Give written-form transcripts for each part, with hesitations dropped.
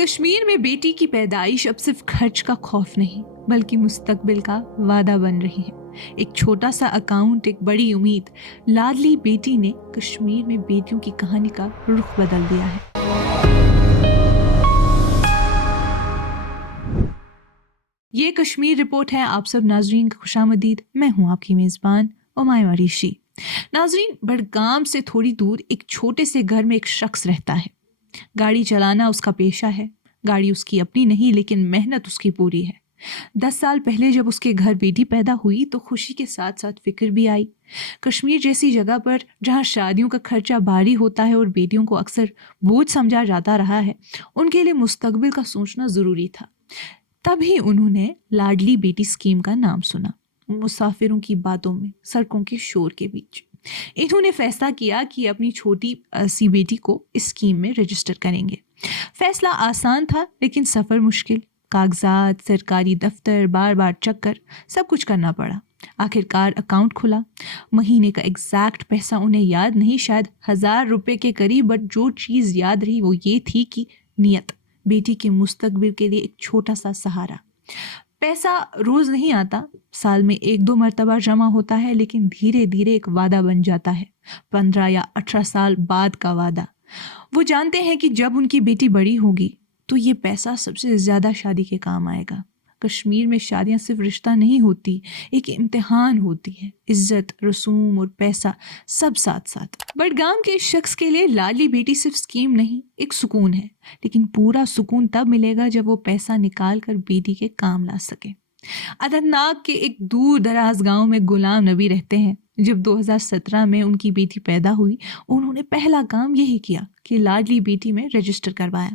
کشمیر میں بیٹی کی پیدائش اب صرف خرچ کا خوف نہیں بلکہ مستقبل کا وعدہ بن رہی ہے۔ ایک چھوٹا سا اکاؤنٹ، ایک بڑی امید، لاڈلی بیٹی نے کشمیر میں بیٹیوں کی کہانی کا رخ بدل دیا ہے۔ یہ کشمیر رپورٹ ہے۔ آپ سب ناظرین کا خوش آمدید۔ میں ہوں آپ کی میزبان امائمہ ریشی۔ ناظرین، بڑگام سے تھوڑی دور ایک چھوٹے سے گھر میں ایک شخص رہتا ہے۔ گاڑی چلانا اس کا پیشہ ہے۔ گاڑی اس کی اپنی نہیں لیکن محنت اس کی پوری ہے۔ 10 سال پہلے جب اس کے گھر بیٹی پیدا ہوئی تو خوشی کے ساتھ ساتھ فکر بھی آئی۔ کشمیر جیسی جگہ پر جہاں شادیوں کا خرچہ بھاری ہوتا ہے اور بیٹیوں کو اکثر بوجھ سمجھا جاتا رہا ہے، ان کے لیے مستقبل کا سوچنا ضروری تھا۔ تبھی انہوں نے لاڈلی بیٹی اسکیم کا نام سنا۔ مسافروں کی باتوں میں، سڑکوں کے شور کے بیچ انہوں نے فیصلہ کیا کہ اپنی چھوٹی سی بیٹی کو اس اسکیم میں رجسٹر کریں گے۔ فیصلہ آسان تھا لیکن سفر مشکل، کاغذات، سرکاری دفتر، بار بار چکر، سب کچھ کرنا پڑا۔ آخرکار اکاؤنٹ کھلا۔ مہینے کا ایگزیکٹ پیسہ انہیں یاد نہیں، شاید 1000 روپے کے قریب، بٹ جو چیز یاد رہی وہ یہ تھی کہ نیت، بیٹی کے مستقبل کے لیے ایک چھوٹا سا سہارا۔ پیسہ روز نہیں آتا، سال میں 1-2 مرتبہ جمع ہوتا ہے، لیکن دھیرے دھیرے ایک وعدہ بن جاتا ہے۔ 15 یا 18 سال بعد کا وعدہ۔ وہ جانتے ہیں کہ جب ان کی بیٹی بڑی ہوگی تو یہ پیسہ سب سے زیادہ شادی کے کام آئے گا۔ کشمیر میں شادیاں صرف رشتہ نہیں ہوتی، ایک امتحان ہوتی ہے۔ عزت، رسوم اور پیسہ سب ساتھ ساتھ۔ بڑگام کے شخص کے لیے لاڈلی بیٹی صرف اسکیم نہیں، ایک سکون ہے، لیکن پورا سکون تب ملے گا جب وہ پیسہ نکال کر بیٹی کے کام لا سکے۔ اننت ناگ کے ایک دور دراز گاؤں میں غلام نبی رہتے ہیں۔ جب 2017 میں ان کی بیٹی پیدا ہوئی، انہوں نے پہلا کام یہی کیا کہ لاڈلی بیٹی میں رجسٹر کروایا۔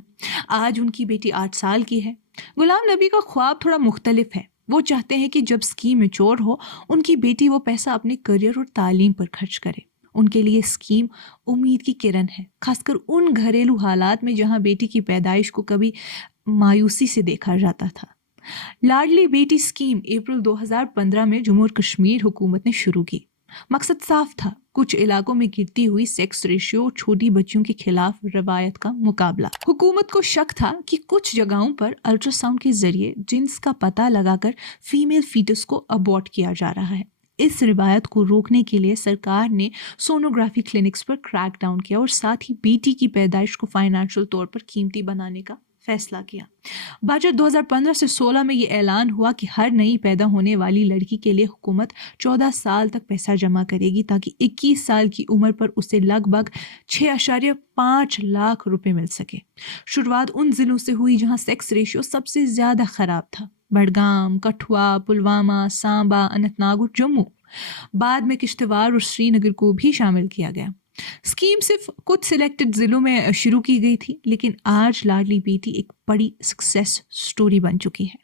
آج ان کی بیٹی 8 سال کی ہے۔ غلام نبی کا خواب تھوڑا مختلف ہے۔ وہ چاہتے ہیں کہ جب اسکیم میچور ہو، ان کی بیٹی وہ پیسہ اپنے کریئر اور تعلیم پر خرچ کرے۔ ان کے لیے اسکیم امید کی کرن ہے، خاص کر ان گھریلو حالات میں جہاں بیٹی کی پیدائش کو کبھی مایوسی سے دیکھا جاتا تھا۔ لاڈلی بیٹی اسکیم اپریل 2015 میں جموں اور کشمیر حکومت نے شروع کی۔ مقصد صاف تھا، کچھ علاقوں میں گرتی ہوئی سیکس ریشیو اور چھوٹی بچیوں کے خلاف روایت کا مقابلہ۔ حکومت کو شک تھا کہ کچھ جگہوں پر الٹرا ساؤنڈ کے ذریعے جنس کا پتہ لگا کر فیمیل فیٹس کو ابورٹ کیا جا رہا ہے۔ اس روایت کو روکنے کے لیے سرکار نے سونوگرافی کلینکس پر کریک ڈاؤن کیا اور ساتھ ہی بیٹی کی پیدائش کو فائنینشل طور پر قیمتی بنانے کا فیصلہ کیا۔ بجٹ 2015 سے 16 میں یہ اعلان ہوا کہ ہر نئی پیدا ہونے والی لڑکی کے لیے حکومت 14 سال تک پیسہ جمع کرے گی تاکہ 21 سال کی عمر پر اسے لگ بھگ 6.5 لاکھ روپے مل سکے۔ شروعات ان ضلعوں سے ہوئی جہاں سیکس ریشیو سب سے زیادہ خراب تھا: بڑگام، کٹھوا، پلوامہ، سانبا، اننت ناگ اور جموں۔ بعد میں کشتواڑ اور سری نگر کو بھی شامل کیا گیا۔ اسکیم صرف کچھ سلیکٹڈ ضلعوں میں شروع کی گئی تھی، لیکن آج لاڈلی بیٹی ایک بڑی سکسیس سٹوری بن چکی ہے۔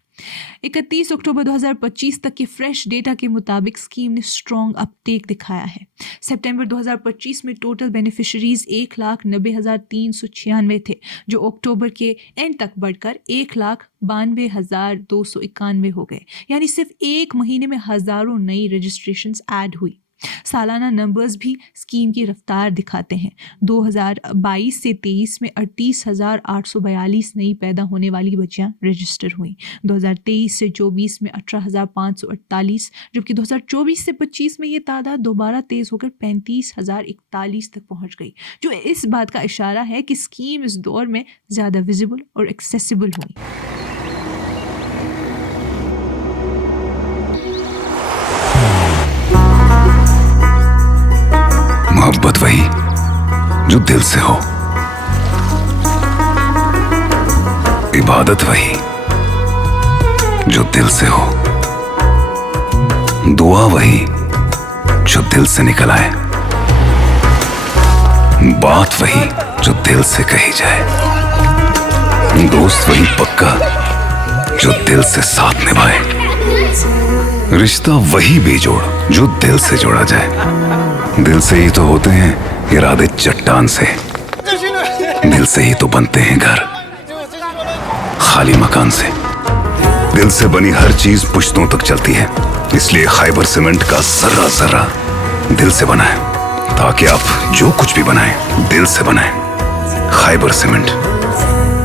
31 اکتوبر 2025 تک کے فریش ڈیٹا کے مطابق اسکیم نے اسٹرانگ اپ ٹیک دکھایا ہے۔ سپٹمبر 2025 میں ٹوٹل بینیفیشریز 1,90,396 تھے، جو اکتوبر کے اینڈ تک بڑھ کر 1,92,291 ہو گئے، یعنی صرف ایک مہینے میں ہزاروں نئی رجسٹریشنز ایڈ ہوئی۔ سالانہ نمبرز بھی اسکیم کی رفتار دکھاتے ہیں۔ 2022 سے 23 میں 38,842 نئی پیدا ہونے والی بچیاں رجسٹر ہوئیں۔ 2023 سے 24 میں 18,548، جبکہ 2024 سے 25 میں یہ تعداد دوبارہ تیز ہو کر 35,041 تک پہنچ گئی، جو اس بات کا اشارہ ہے کہ اسکیم اس دور میں زیادہ ویزیبل اور ایکسیسیبل ہوئی۔ محبت وہی جو دل سے ہو، عبادت وہی جو دل سے ہو، دعا وہی جو دل سے نکل آئے، بات وہی جو دل سے کہی جائے، دوست وہی پکا جو دل سے ساتھ نبھائے، رشتہ وہی بے جوڑ جو دل سے جوڑا جائے۔ دل سے ہی تو ہوتے ہیں ارادے چٹان سے، دل سے ہی تو بنتے ہیں گھر خالی مکان سے۔ دل سے بنی ہر چیز پشتوں تک چلتی ہے، اس لیے خیبر سیمنٹ کا ذرہ ذرہ دل سے بنا ہے، تاکہ آپ جو کچھ بھی بنائیں دل سے بنائیں۔ خیبر سیمنٹ،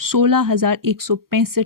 16,165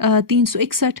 361,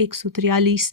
143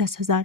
10,000